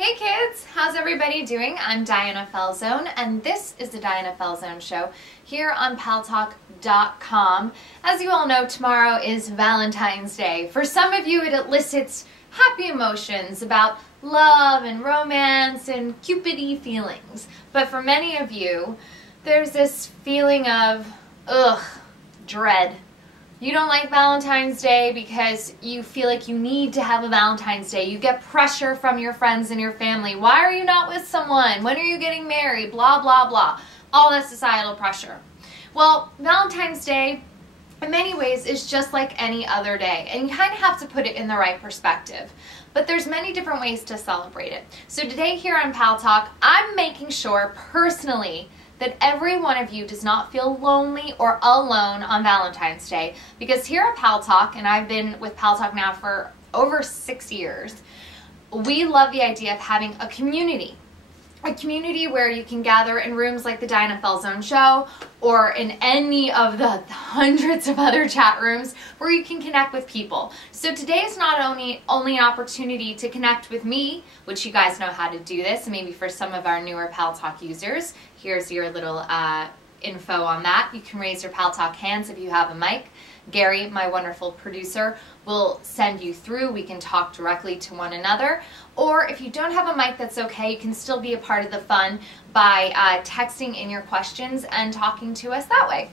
Hey kids, how's everybody doing? I'm Diana Falzone, and this is the Diana Falzone Show here on Paltalk.com. As you all know, tomorrow is Valentine's Day. For some of you, it elicits happy emotions about love and romance and cupid-y feelings. But for many of you, there's this feeling of, dread. You don't like Valentine's Day because you feel like you need to have a Valentine's Day. You get pressure from your friends and your family. Why are you not with someone? When are you getting married? Blah, blah, blah. All that societal pressure. Well, Valentine's Day, in many ways, is just like any other day. And you kind of have to put it in the right perspective. But there's many different ways to celebrate it. So today here on Paltalk, I'm making sure personally that every one of you does not feel lonely or alone on Valentine's Day. Because here at Paltalk, and I've been with Paltalk now for over 6 years, we love the idea of having a community. A community where you can gather in rooms like the Diana Falzone Show or in any of the hundreds of other chat rooms where you can connect with people. So today is not only an opportunity to connect with me, which you guys know how to do this, maybe for some of our newer Paltalk users. Here's your little info on that. You can raise your Paltalk hands if you have a mic. Gary, my wonderful producer, will send you through. We can talk directly to one another. Or if you don't have a mic, that's okay. You can still be a part of the fun by texting in your questions and talking to us that way.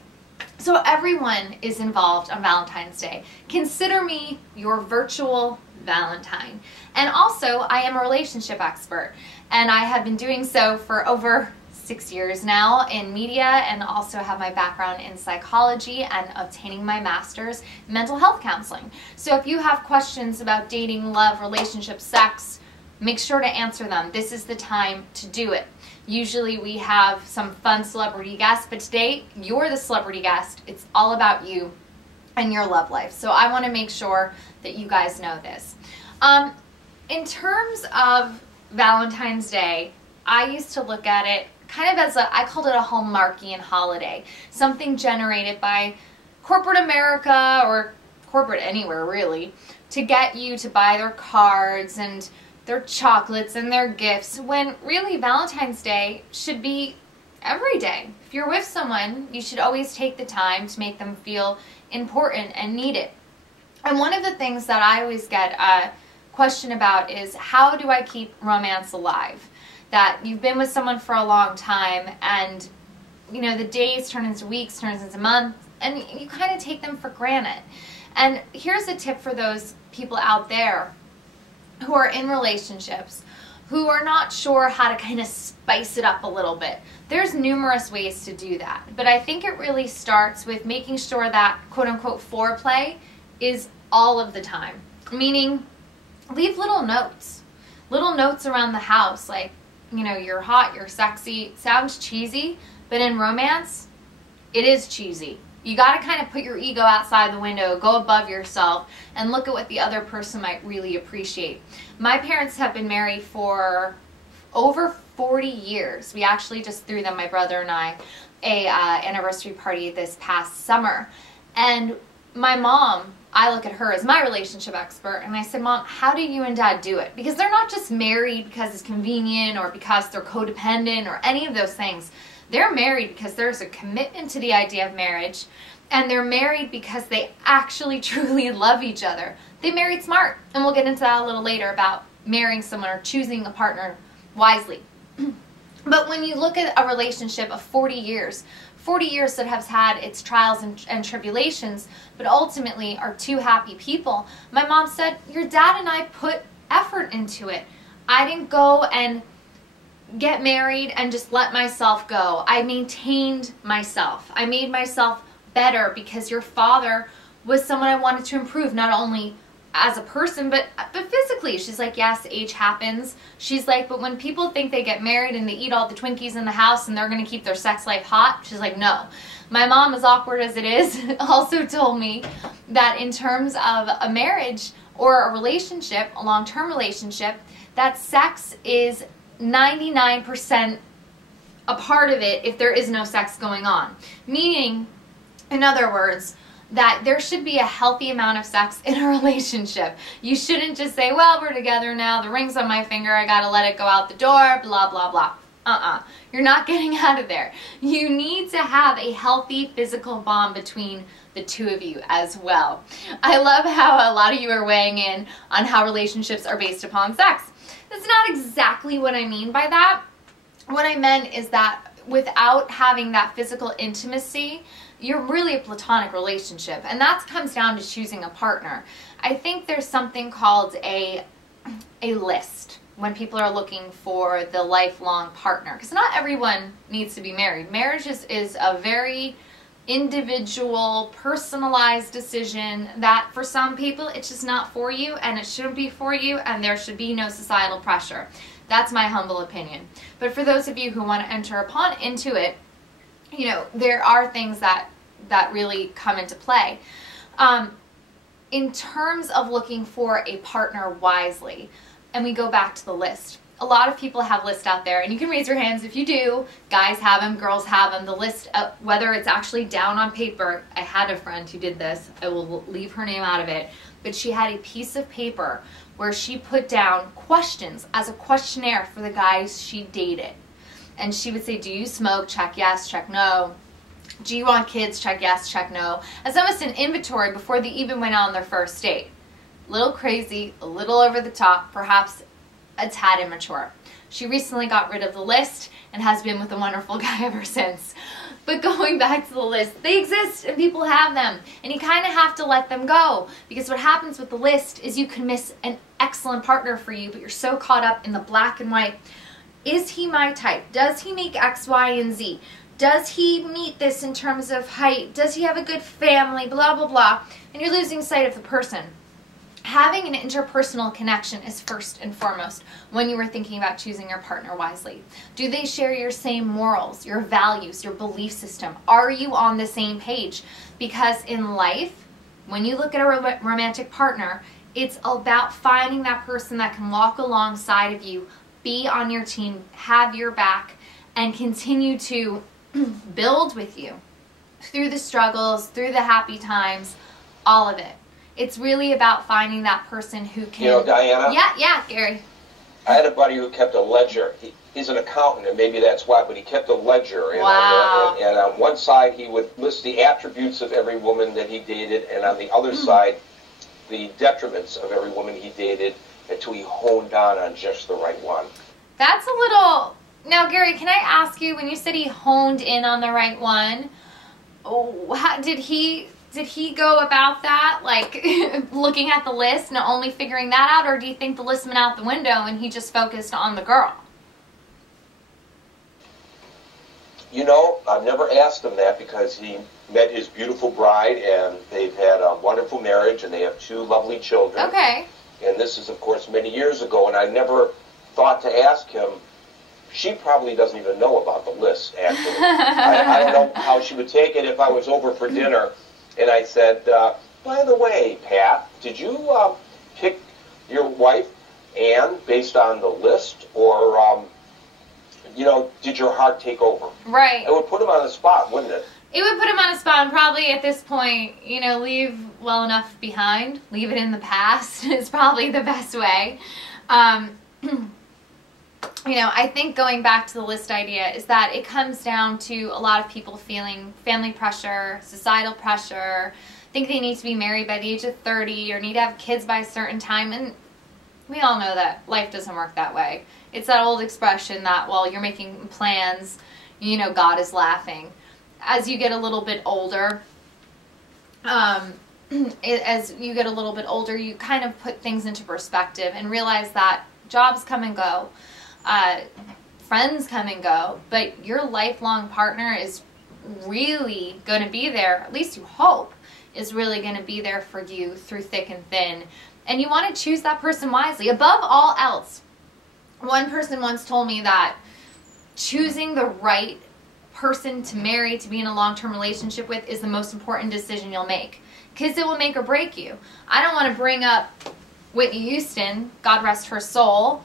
So everyone is involved on Valentine's Day. Consider me your virtual Valentine. And also, I am a relationship expert, and I have been doing so for over 6 years now in media, and also have my background in psychology and obtaining my master's in mental health counseling. So if you have questions about dating, love, relationships, sex, make sure to answer them. This is the time to do it. Usually we have some fun celebrity guests, but today you're the celebrity guest. It's all about you and your love life. So I want to make sure that you guys know this. In terms of Valentine's Day, I used to look at it kind of as I called it a Hallmarkian holiday, something generated by corporate America or corporate anywhere really, to get you to buy their cards and their chocolates and their gifts, when really Valentine's Day should be every day. If you're with someone, you should always take the time to make them feel important and needed. And one of the things that I always get a question about is, how do I keep romance alive? That you've been with someone for a long time, and you know, the days turn into weeks, turns into months, and you kind of take them for granted. And here's a tip for those people out there who are in relationships, who are not sure how to kind of spice it up a little bit. There's numerous ways to do that, but I think it really starts with making sure that quote-unquote foreplay is all of the time. Meaning, leave little notes around the house, like, you know, you're hot, you're sexy. Sounds cheesy, but in romance, it is cheesy. You got to kind of put your ego outside the window, go above yourself, and look at what the other person might really appreciate. My parents have been married for over 40 years. We actually just threw them, my brother and I, a anniversary party this past summer. And my mom, I look at her as my relationship expert, and I said, Mom, how do you and Dad do it? Because they're not just married because it's convenient or because they're codependent or any of those things. They're married because there's a commitment to the idea of marriage, and they're married because they actually truly love each other. They married smart, and we'll get into that a little later about marrying someone or choosing a partner wisely. But when you look at a relationship of 40 years that has had its trials and tribulations, but ultimately are two happy people, my mom said, your dad and I put effort into it. I didn't go and get married and just let myself go. I maintained myself. I made myself better because your father was someone I wanted to improve, not only as a person, but physically. She's like, yes, age happens. She's like, but when people think they get married and they eat all the Twinkies in the house and they're going to keep their sex life hot, she's like, no. My mom, as awkward as it is, also told me that in terms of a marriage or a relationship, a long-term relationship, that sex is 99% a part of it if there is no sex going on. Meaning, in other words, that there should be a healthy amount of sex in a relationship. You shouldn't just say, well, we're together now, the ring's on my finger, I gotta let it go out the door, blah, blah, blah. You're not getting out of there. You need to have a healthy physical bond between the two of you as well. I love how a lot of you are weighing in on how relationships are based upon sex. That's not exactly what I mean by that. What I meant is that without having that physical intimacy, you're really a platonic relationship, and that comes down to choosing a partner. I think there's something called a list when people are looking for the lifelong partner, because not everyone needs to be married. Marriage is a very individual, personalized decision that for some people it's just not for you, and it shouldn't be for you, and there should be no societal pressure. That's my humble opinion. But for those of you who want to enter into it, you know, there are things that really come into play. In terms of looking for a partner wisely, and we go back to the list. A lot of people have lists out there, and you can raise your hands if you do. Guys have them, girls have them. The list, whether it's actually down on paper. I had a friend who did this. I will leave her name out of it. But she had a piece of paper where she put down questions as a questionnaire for the guys she dated. And she would say, do you smoke? Check yes, check no. Do you want kids? Check yes, check no. As almost an inventory before they even went on their first date. A little crazy, a little over the top, perhaps a tad immature. She recently got rid of the list and has been with a wonderful guy ever since. But going back to the list, they exist and people have them. And you kind of have to let them go. Because what happens with the list is you can miss an excellent partner for you, but you're so caught up in the black and white. Is he my type? Does he make X, Y, and Z? Does he meet this in terms of height? Does he have a good family? Blah, blah, blah. And you're losing sight of the person. Having an interpersonal connection is first and foremost when you are thinking about choosing your partner wisely. Do they share your same morals, your values, your belief system? Are you on the same page? Because in life, when you look at a romantic partner, it's about finding that person that can walk alongside of you, be on your team, have your back, and continue to build with you through the struggles, through the happy times, all of it. It's really about finding that person who can... You know, Diana? Yeah, Gary. I had a buddy who kept a ledger. He's an accountant, and maybe that's why, but he kept a ledger. And wow. And on one side, he would list the attributes of every woman that he dated, and on the other side, the detriments of every woman he dated, until he honed on just the right one. That's a little... Now, Gary, can I ask you, when you said he honed in on the right one, how, did he go about that, like looking at the list and only figuring that out, or do you think the list went out the window and he just focused on the girl? You know, I've never asked him that because he met his beautiful bride and they've had a wonderful marriage and they have 2 lovely children. Okay. And this is, of course, many years ago, and I never thought to ask him. She probably doesn't even know about the list, actually. I don't know how she would take it if I was over for dinner and I said, by the way, Pat, did you pick your wife, Anne, based on the list, or, you know, did your heart take over? Right. It would put him on the spot, wouldn't it? It would put him on a spot, and probably at this point, you know, leave well enough behind, leave it in the past is probably the best way. You know, I think going back to the list idea is that it comes down to a lot of people feeling family pressure, societal pressure, think they need to be married by the age of 30 or need to have kids by a certain time, and we all know that life doesn't work that way. It's that old expression that while you're making plans, you know, God is laughing. As you get a little bit older, you kind of put things into perspective and realize that jobs come and go. Friends come and go, but your lifelong partner is really going to be there, at least you hope, is really going to be there for you through thick and thin. And you want to choose that person wisely. Above all else, one person once told me that choosing the right person to marry, to be in a long-term relationship with, is the most important decision you'll make, because it will make or break you. I don't want to bring up Whitney Houston, God rest her soul,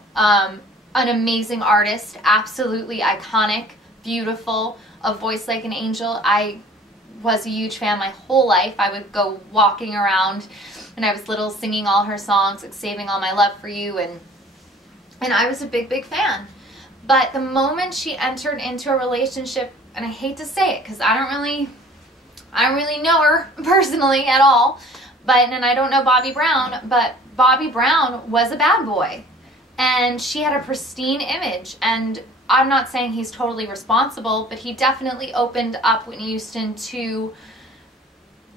an amazing artist, absolutely iconic, beautiful, a voice like an angel. I was a huge fan my whole life. I would go walking around when I was little singing all her songs, like Saving All My Love for You, and I was a big, big fan. But the moment she entered into a relationship, and I hate to say it because I don't really know her personally at all, and I don't know Bobby Brown, but Bobby Brown was a bad boy. And she had a pristine image, and I'm not saying he's totally responsible, but he definitely opened up Whitney Houston to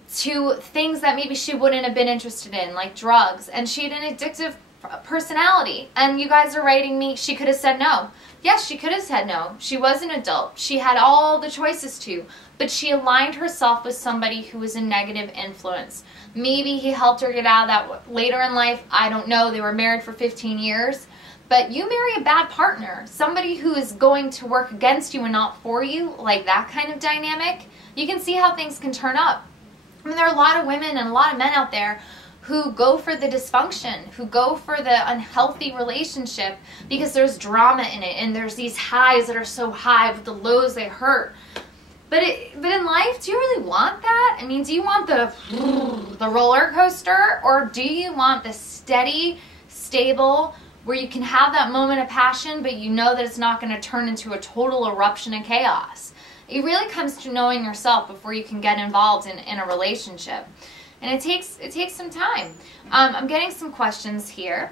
things that maybe she wouldn't have been interested in, like drugs. And she had an addictive personality. And you guys are writing me, she could have said no. Yes, she could have said no. She was an adult. She had all the choices to. But she aligned herself with somebody who was a negative influence. Maybe he helped her get out of that later in life. I don't know. They were married for 15 years. But you marry a bad partner, somebody who is going to work against you and not for you, like that kind of dynamic, you can see how things can turn up. I mean, there are a lot of women and a lot of men out there who go for the dysfunction, who go for the unhealthy relationship because there's drama in it and there's these highs that are so high, but the lows, they hurt. But in life, do you really want that? I mean, do you want the roller coaster, or do you want the steady, stable, where you can have that moment of passion, but you know that it's not going to turn into a total eruption of chaos? It really comes to knowing yourself before you can get involved in a relationship. And it takes some time. I'm getting some questions here.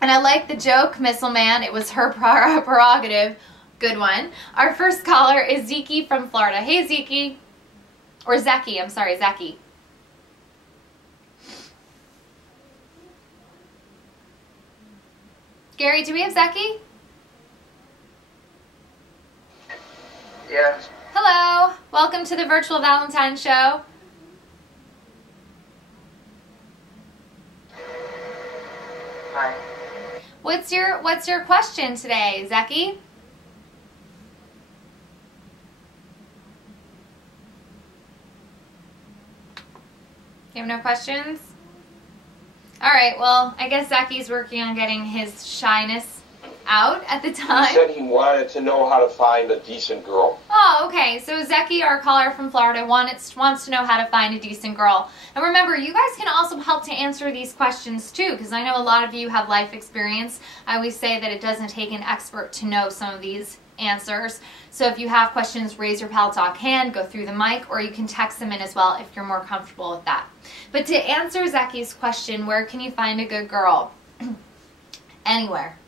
And I like the joke, Missile Man. It was her prerogative. Good one. Our first caller is Zeki from Florida. Hey, Zeki. Or Zeki. I'm sorry, Zeki. Gary, do we have Zeki? Yeah. Hello. Welcome to the Virtual Valentine Show. Hi. What's your question today, Zeki? You have no questions? All right, well, I guess Zeki's working on getting his shyness out at the time. He said he wanted to know how to find a decent girl. Oh, okay. So Zeki, our caller from Florida, wants to know how to find a decent girl. And remember, you guys can also help to answer these questions too, because I know a lot of you have life experience. I always say that it doesn't take an expert to know some of these answers. So if you have questions, raise your Paltalk hand, go through the mic, or you can text them in as well if you're more comfortable with that. But to answer Zeki's question, where can you find a good girl? Anywhere.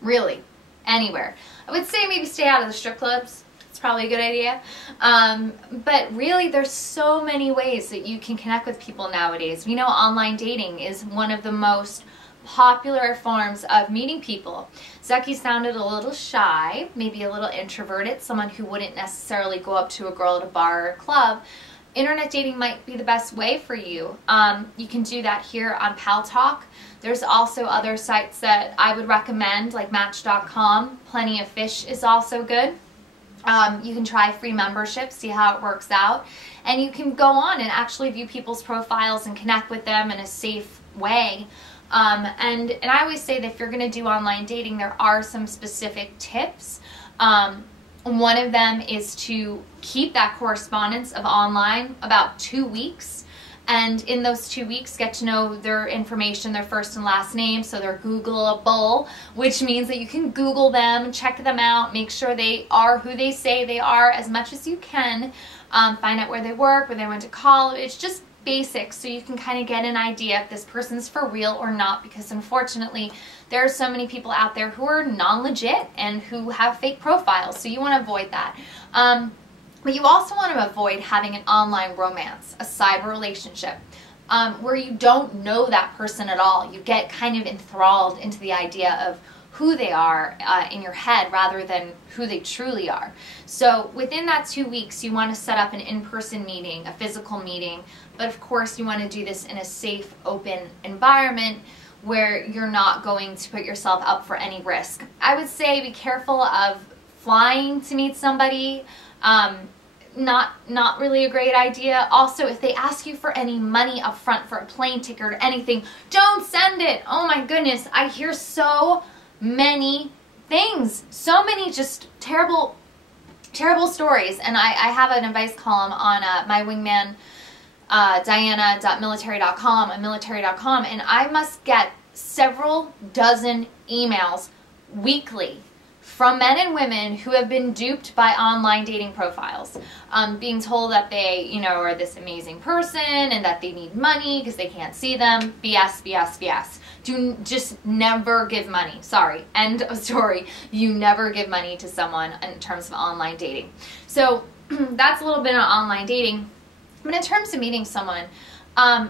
Really. Anywhere. I would say maybe stay out of the strip clubs. It's probably a good idea. But really, there's so many ways that you can connect with people nowadays. We know online dating is one of the most popular forms of meeting people. Zeki sounded a little shy, maybe a little introverted, someone who wouldn't necessarily go up to a girl at a bar or a club. Internet dating might be the best way for you. You can do that here on Paltalk. There's also other sites that I would recommend, like Match.com. Plenty of Fish is also good. You can try free membership, see how it works out. And you can go on and actually view people's profiles and connect with them in a safe way. And I always say that if you're going to do online dating, there are some specific tips. One of them is to keep that correspondence of online about 2 weeks. And in those 2 weeks, get to know their information, their first and last name, so they're Googleable, which means that you can Google them, check them out, make sure they are who they say they are as much as you can. Find out where they work, where they went to college, just basics, so you can kind of get an idea if this person's for real or not, because unfortunately there are so many people out there who are non-legit and who have fake profiles, so you want to avoid that. But you also want to avoid having an online romance, a cyber relationship, where you don't know that person at all. You get kind of enthralled into the idea of who they are in your head rather than who they truly are. So within that 2 weeks, you want to set up an in-person meeting, a physical meeting, but of course you want to do this in a safe, open environment where you're not going to put yourself up for any risk. I would say be careful of flying to meet somebody. Not really a great idea. Also, if they ask you for any money up front for a plane ticket or anything, don't send it. Oh my goodness, I hear so many things, so many just terrible terrible stories. And I have an advice column on my wingman, diana.military.com, and military.com, and I must get several dozen emails weekly from men and women who have been duped by online dating profiles, being told that they, you know, are this amazing person and that they need money because they can't see them. BS, BS, BS. Just never give money. Sorry, end of story. You never give money to someone in terms of online dating. So that's a little bit of online dating. But in terms of meeting someone, I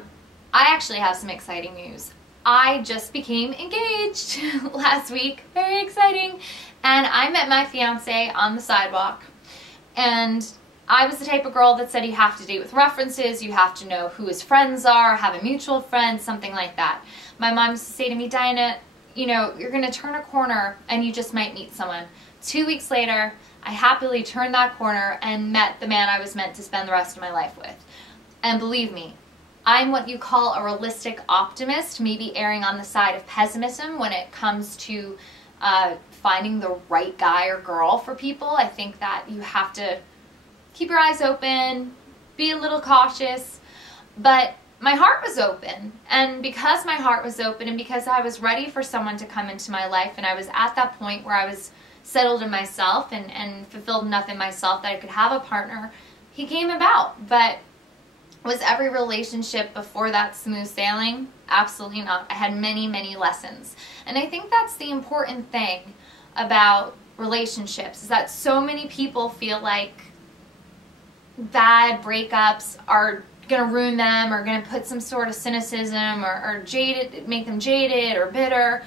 actually have some exciting news. I just became engaged last week. Very exciting. And I met my fiance on the sidewalk. And I was the type of girl that said you have to date with references, you have to know who his friends are, have a mutual friend, something like that. My mom used to say to me, Diana, you know, you're going to turn a corner and you just might meet someone. 2 weeks later, I happily turned that corner and met the man I was meant to spend the rest of my life with. And believe me, I'm what you call a realistic optimist, maybe erring on the side of pessimism when it comes to finding the right guy or girl for people. I think that you have to keep your eyes open, be a little cautious, but my heart was open. And because my heart was open and because I was ready for someone to come into my life, and I was at that point where I was settled in myself and fulfilled enough in myself that I could have a partner, he came about. But was every relationship before that smooth sailing? Absolutely not. I had many, many lessons. And I think that's the important thing about relationships, is that so many people feel like bad breakups are going to ruin them, or going to put some sort of cynicism or jaded, make them jaded or bitter.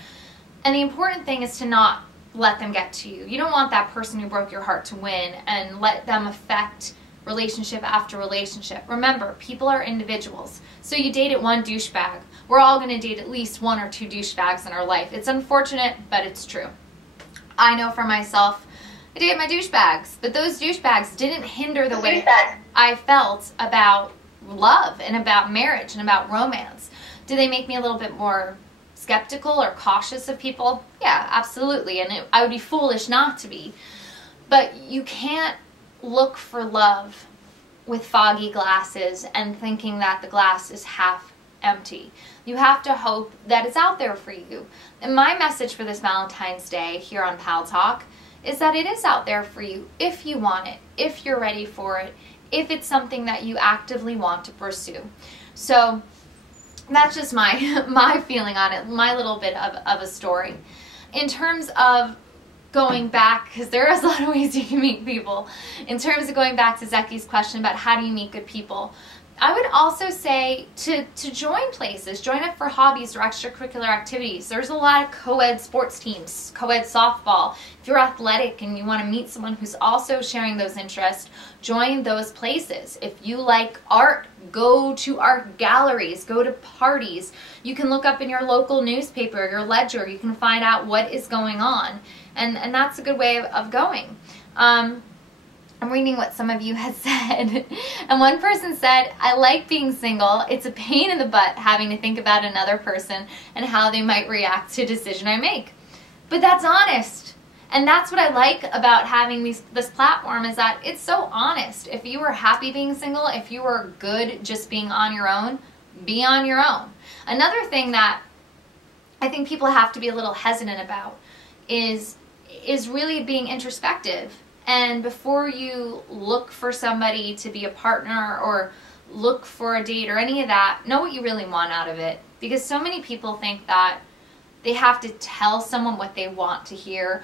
And the important thing is to not let them get to you. You don't want that person who broke your heart to win and let them affect relationship after relationship. Remember, people are individuals. So you dated one douchebag. We're all going to date at least one or two douchebags in our life. It's unfortunate, but it's true. I know for myself, I dated my douchebags, but those douchebags didn't hinder the way I felt about love and about marriage and about romance. Do they make me a little bit more skeptical or cautious of people? Yeah, absolutely. And I would be foolish not to be. But you can't look for love with foggy glasses and thinking that the glass is half empty. You have to hope that it's out there for you. And my message for this Valentine's Day here on Paltalk is that it is out there for you if you want it, if you're ready for it, if it's something that you actively want to pursue. So that's just my feeling on it, my little bit of a story. In terms of going back, because there is a lot of ways you can meet people, in terms of going back to Zeki's question about how do you meet good people, I would also say to join places, join up for hobbies or extracurricular activities. There's a lot of co-ed sports teams, co-ed softball. If you're athletic and you want to meet someone who's also sharing those interests, join those places. If you like art, go to art galleries, go to parties. You can look up in your local newspaper, your ledger, you can find out what is going on. And that's a good way of going. I'm reading what some of you had said. And one person said, I like being single. It's a pain in the butt having to think about another person and how they might react to a decision I make. But that's honest. And that's what I like about having this platform, is that it's so honest. If you were happy being single, if you were good just being on your own, be on your own. Another thing that I think people have to be a little hesitant about is really being introspective. And before you look for somebody to be a partner or look for a date or any of that, know what you really want out of it. Because so many people think that they have to tell someone what they want to hear.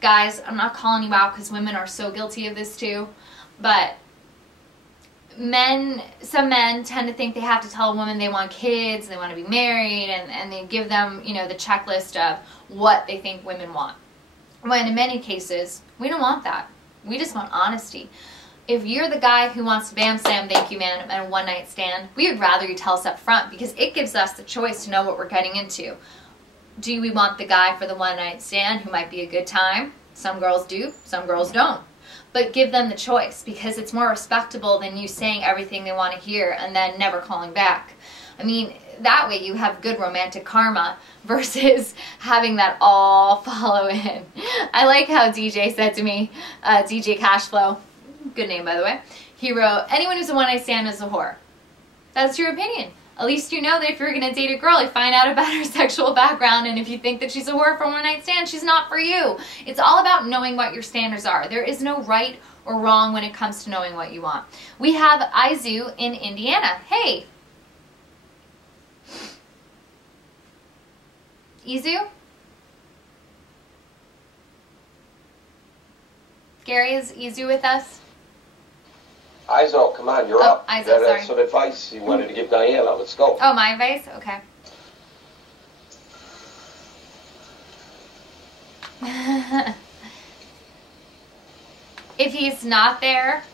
Guys, I'm not calling you out because women are so guilty of this too, but some men tend to think they have to tell a woman they want kids, they want to be married, and they give them, you know, the checklist of what they think women want. When in many cases, we don't want that. We just want honesty. If you're the guy who wants to bam, slam, thank you, man, and a one-night stand, we would rather you tell us up front, because it gives us the choice to know what we're getting into. Do we want the guy for the one-night stand who might be a good time? Some girls do, some girls don't. But give them the choice, because it's more respectable than you saying everything they want to hear and then never calling back. I mean, that way you have good romantic karma versus having that all follow in. I like how DJ said to me, DJ Cashflow, good name by the way, he wrote, anyone who's a one-night stand is a whore. That's your opinion. At least you know that if you're going to date a girl, you find out about her sexual background, and if you think that she's a whore for a one-night stand, she's not for you. It's all about knowing what your standards are. There is no right or wrong when it comes to knowing what you want. We have Izu in Indiana. Hey. Izu? Gary, is Izu with us? Izo, come on, you're up. Izo, That's sorry. some advice you wanted to give Diana. Let's go. Oh, my advice? Okay. If he's not there,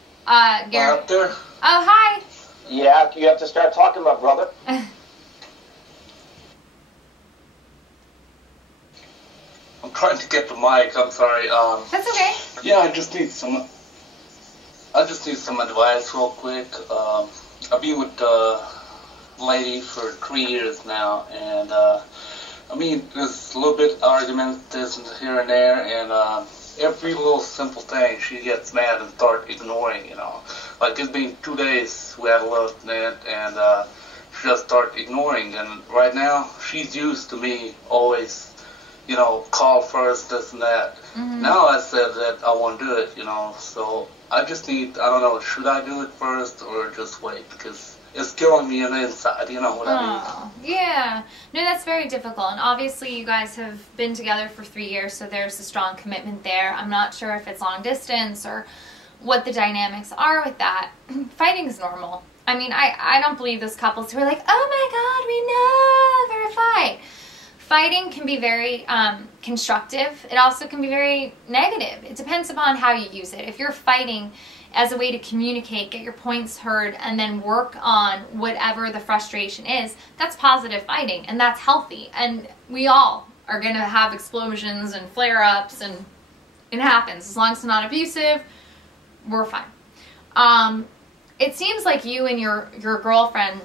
Gary. Up there? Oh, hi. Yeah, you have to start talking, my brother. I'm trying to get the mic. I'm sorry. That's okay. Yeah, I just need some advice real quick. I've been with the lady for 3 years now, and I mean, there's a little bit arguments this and here and there, and every little simple thing she gets mad and start ignoring, you know. Like it's been 2 days we had a little net, and she just start ignoring, and right now she's used to me always, you know, call first, this and that. Mm-hmm. Now I said that I won't do it, you know, so I just need, I don't know, should I do it first or just wait? Because it's killing me on the inside, you know what I mean? Oh, yeah. No, that's very difficult. And obviously you guys have been together for 3 years, so there's a strong commitment there. I'm not sure if it's long distance or what the dynamics are with that. Fighting is normal. I mean, I don't believe those couples who are like, oh my God, we never fight. Fighting can be very constructive. It also can be very negative. It depends upon how you use it. If you're fighting as a way to communicate, get your points heard, and then work on whatever the frustration is, that's positive fighting, and that's healthy. And we all are going to have explosions and flare-ups, and it happens. As long as it's not abusive, we're fine. It seems like you and your girlfriend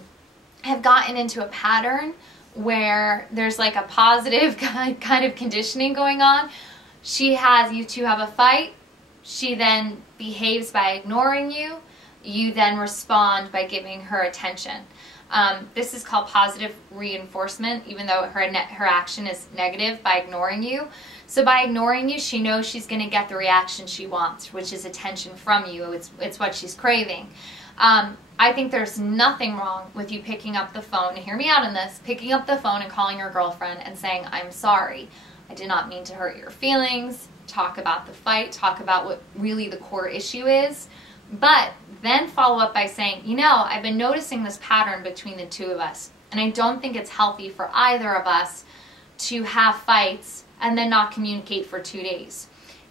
have gotten into a pattern where there's like a positive kind of conditioning going on. You two have a fight. She then behaves by ignoring you. You then respond by giving her attention. This is called positive reinforcement, even though her action is negative by ignoring you. So by ignoring you, she knows she's going to get the reaction she wants, which is attention from you. It's what she's craving. I think there's nothing wrong with you picking up the phone, and hear me out on this, picking up the phone and calling your girlfriend and saying, I'm sorry. I did not mean to hurt your feelings. Talk about the fight. Talk about what really the core issue is. But then follow up by saying, you know, I've been noticing this pattern between the two of us, and I don't think it's healthy for either of us to have fights and then not communicate for 2 days.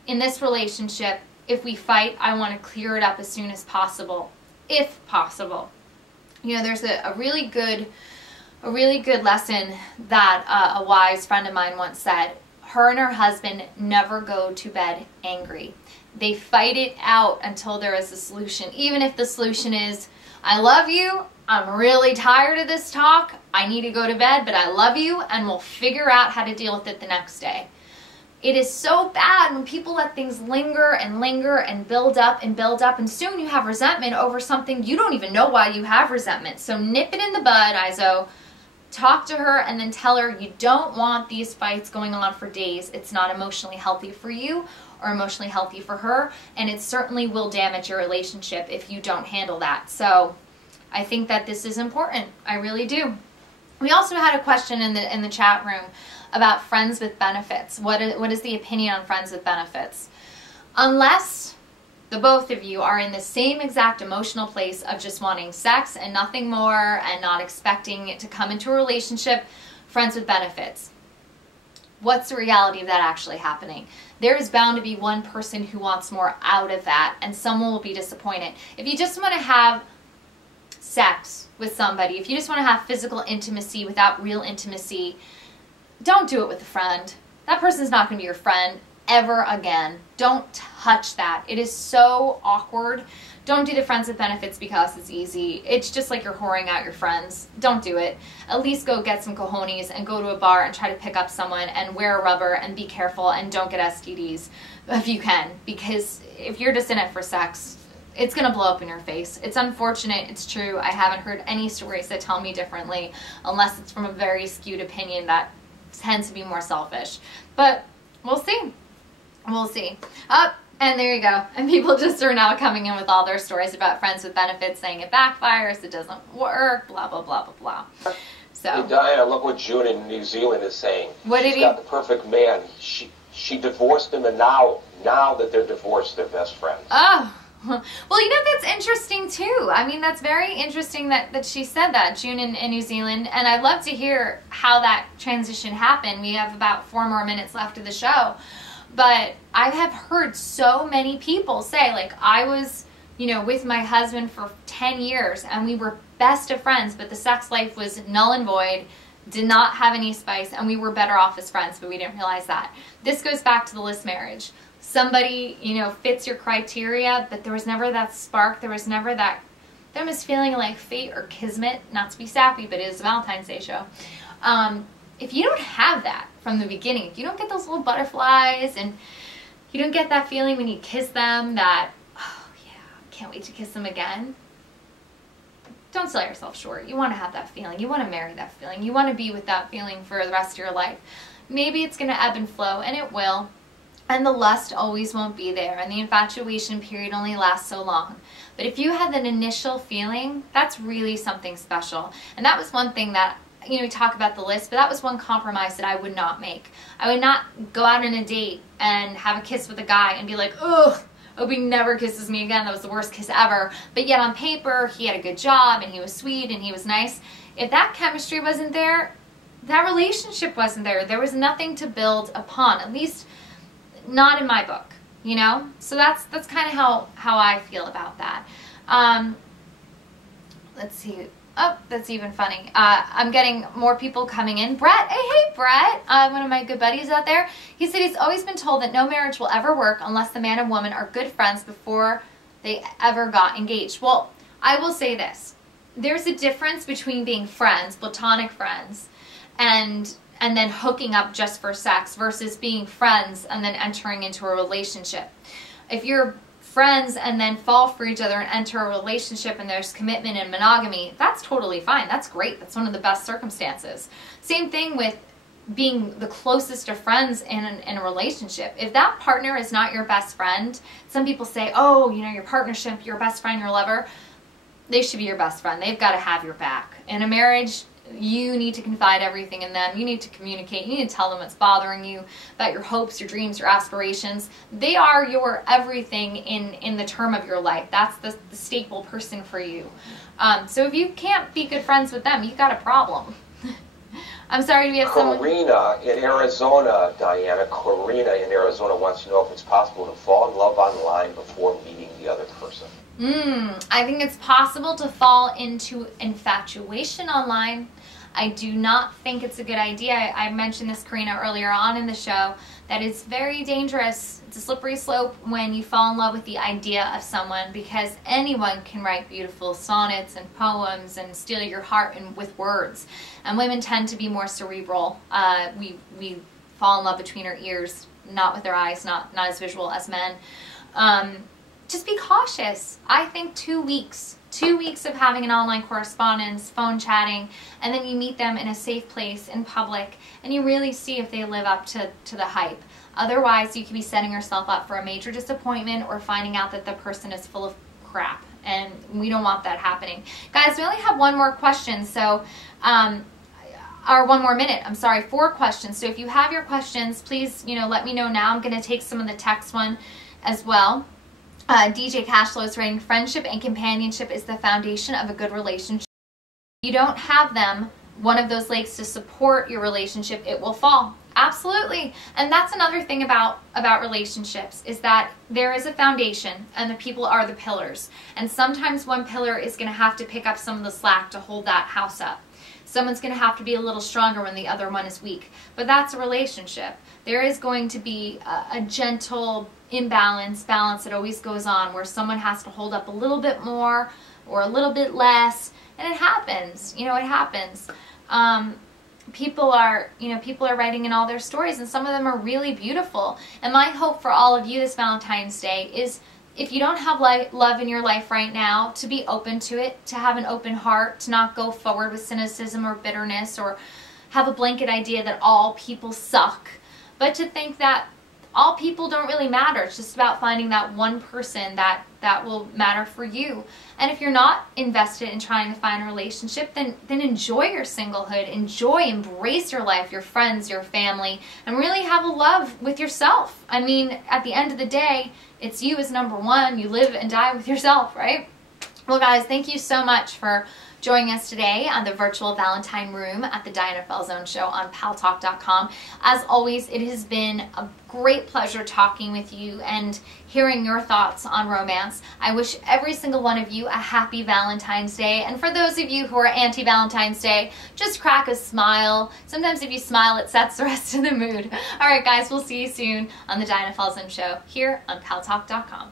In this relationship, if we fight, I want to clear it up as soon as possible. If possible. You know, there's a really good lesson that a wise friend of mine once said. Her and her husband never go to bed angry. They fight it out until there is a solution. Even if the solution is, I love you, I'm really tired of this talk, I need to go to bed, but I love you, and we'll figure out how to deal with it the next day. It is so bad when people let things linger and build up, and soon you have resentment over something you don't even know why you have resentment. So nip it in the bud, Izo. Talk to her and then tell her you don't want these fights going on for days. It's not emotionally healthy for you or emotionally healthy for her, and it certainly will damage your relationship if you don't handle that. So I think that this is important. I really do. We also had a question in the chat room about friends with benefits. What is the opinion on friends with benefits? Unless the both of you are in the same exact emotional place of just wanting sex and nothing more and not expecting it to come into a relationship, friends with benefits. What's the reality of that actually happening? There is bound to be one person who wants more out of that, and someone will be disappointed. If you just want to have sex with somebody, if you just want to have physical intimacy without real intimacy, don't do it with a friend. That person's not going to be your friend. ever again. Don't touch that. It is so awkward. Don't do the friends with benefits because it's easy. It's just like you're whoring out your friends. Don't do it. At least go get some cojones and go to a bar and try to pick up someone and wear a rubber and be careful and don't get STDs if you can. Because if you're just in it for sex, it's going to blow up in your face. It's unfortunate. It's true. I haven't heard any stories that tell me differently unless it's from a very skewed opinion that tends to be more selfish. But we'll see. We'll see. And there you go. And people just are now coming in with all their stories about friends with benefits, saying it backfires, it doesn't work, blah, blah, blah, blah, blah. So, hey, Diana, look what June in New Zealand is saying. What did She's got the perfect man. She divorced him, and now that they're divorced, they're best friends. Oh. Well, you know, that's interesting, too. I mean, that's very interesting that she said that, June in New Zealand. And I'd love to hear how that transition happened. We have about 4 more minutes left of the show. But I have heard so many people say, like, I was, you know, with my husband for 10 years and we were best of friends, but the sex life was null and void, did not have any spice, and we were better off as friends, but we didn't realize that. This goes back to the list marriage. Somebody, you know, fits your criteria, but there was never that spark. There was never that famous feeling like fate or kismet, not to be sappy, but it is a Valentine's Day show. If you don't have that from the beginning, if you don't get those little butterflies and you don't get that feeling when you kiss them that, oh yeah, can't wait to kiss them again, don't sell yourself short. You want to have that feeling. You want to marry that feeling. You want to be with that feeling for the rest of your life. Maybe it's going to ebb and flow, and it will. And the lust always won't be there, and the infatuation period only lasts so long. But if you had that initial feeling, that's really something special. And that was one thing that, you know, we talk about the list, but that was one compromise that I would not make. I would not go out on a date and have a kiss with a guy and be like, ugh, I hope he never kisses me again. That was the worst kiss ever. But yet on paper, he had a good job and he was sweet and he was nice. If that chemistry wasn't there, that relationship wasn't there. There was nothing to build upon, at least not in my book, you know? So that's kind of how I feel about that. Let's see. Oh, that's even funny. I'm getting more people coming in. Brett, hey Brett, one of my good buddies out there. He said he's always been told that no marriage will ever work unless the man and woman are good friends before they ever got engaged. Well, I will say this. There's a difference between being friends, platonic friends, and then hooking up just for sex versus being friends and then entering into a relationship. If you're friends and then fall for each other and enter a relationship and there's commitment and monogamy, that's totally fine. That's great. That's one of the best circumstances. Same thing with being the closest of friends in a relationship. If that partner is not your best friend, some people say, oh, you know, your partnership, your best friend, your lover, they should be your best friend. They've got to have your back. In a marriage, you need to confide everything in them. You need to communicate. You need to tell them what's bothering you, about your hopes, your dreams, your aspirations. They are your everything in the term of your life. That's the staple person for you. So if you can't be good friends with them, you've got a problem. I'm sorry, do we have someone? Corina in Arizona, Diana. Corina in Arizona wants to know if it's possible to fall in love online before meeting the other person. I think it's possible to fall into infatuation online. I do not think it's a good idea. I mentioned this, Karina, earlier on in the show, that it's very dangerous. It's a slippery slope when you fall in love with the idea of someone, because anyone can write beautiful sonnets and poems and steal your heart with words. And women tend to be more cerebral. We fall in love between our ears, not with our eyes, not as visual as men. Just be cautious. I think 2 weeks. 2 weeks of having an online correspondence, phone chatting, and then you meet them in a safe place in public, and you really see if they live up to the hype. Otherwise, you could be setting yourself up for a major disappointment or finding out that the person is full of crap, and we don't want that happening. Guys, we only have one more question, so, or 1 more minute, I'm sorry, 4 questions. So if you have your questions, please, let me know now. I'm going to take some of the text one as well. DJ Cashflow is writing, friendship and companionship is the foundation of a good relationship. If you don't have them, one of those legs to support your relationship, it will fall. Absolutely. And that's another thing about relationships, is that there is a foundation and the people are the pillars. And sometimes one pillar is going to have to pick up some of the slack to hold that house up. Someone's going to have to be a little stronger when the other one is weak. But that's a relationship. There is going to be a gentle balance that always goes on, where someone has to hold up a little bit more or a little bit less, and it happens. You know, it happens. People are writing in all their stories, and some of them are really beautiful. And my hope for all of you this Valentine's Day is, if you don't have love in your life right now, to be open to it, to have an open heart, to not go forward with cynicism or bitterness or have a blanket idea that all people suck, but to think that all people don't really matter. It's just about finding that one person that will matter for you. And if you're not invested in trying to find a relationship, then enjoy your singlehood. Embrace your life, your friends, your family, and really have a love with yourself. I mean, at the end of the day, it's you as number one. You live and die with yourself, right? Well, guys, thank you so much for joining us today on the Virtual Valentine Room at the Diana Falzone Show on Paltalk.com. As always, it has been a great pleasure talking with you and hearing your thoughts on romance. I wish every single one of you a happy Valentine's Day. And for those of you who are anti-Valentine's Day, just crack a smile. Sometimes if you smile, it sets the rest of the mood. All right, guys, we'll see you soon on the Diana Falzone Show here on Paltalk.com.